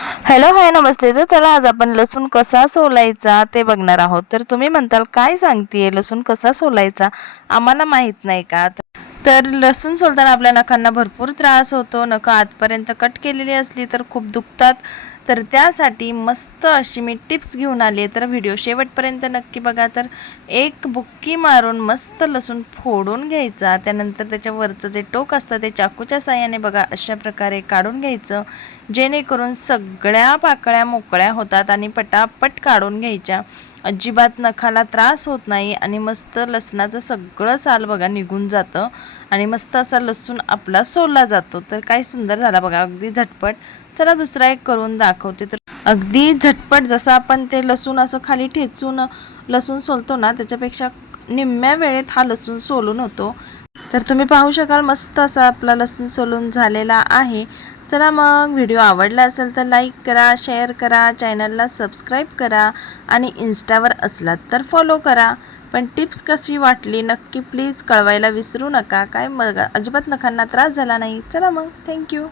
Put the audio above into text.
Hello, हाय, नमस्ते. तर चला आज आपण लसूण कसा सोलायचा ते बघणार आहोत. तर तुम्ही म्हणताल काय सांगतेय, लसूण कसा सोलायचा? आम्हाला माहीत नाही का? तर लसूण सोलताना आपल्या नखांना भरपूर त्रास होतो. नखं आतपर्यंत कट केलेली असली तर खूप दुखतात. तर त्यासाठी मस्त अशी मी टिप्स घेऊन आली आहे. तर व्हिडिओ शेवटपर्यंत नक्की बघा. तर एक बुक्की मारून मस्त लसूण फोडून घ्यायचा. त्यानंतर त्याच्यावरचं जे टोक असतं ते चाकूच्या साहाय्याने बघा अशा प्रकारे काढून घ्यायचं, जेणेकरून सगळ्या पाकळ्या मोकळ्या होतात आणि पटापट काढून घ्यायच्या. अजिबात नखाला त्रास होत नाही आणि मस्त लसणाचं सगळं साल बघा निघून जातं आणि मस्त असा लसूण आपला सोलला जातो. तर काय सुंदर झाला बघा, अगदी झटपट. चला दुसरा एक करून दाखवते. तर अगदी झटपट जसं आपण ते लसूण असं खाली ठेचून लसूण सोलतो ना, त्याच्यापेक्षा निम्म्या वेळेत हा लसूण सोलून होतो. तर तुम्ही पाहू शकाल मस्त असा आपला लसूण सोलून झालेला आहे. चला मग, व्हिडिओ आवडला असेल तर लाईक करा, शेअर करा, चॅनलला सबस्क्राईब करा आणि इन्स्टावर असलात तर फॉलो करा. पण टिप्स कशी वाटली नक्की प्लीज कळवायला विसरू नका. काय मग अजिबात नखांना त्रास झाला नाही. चला मग, थँक्यू.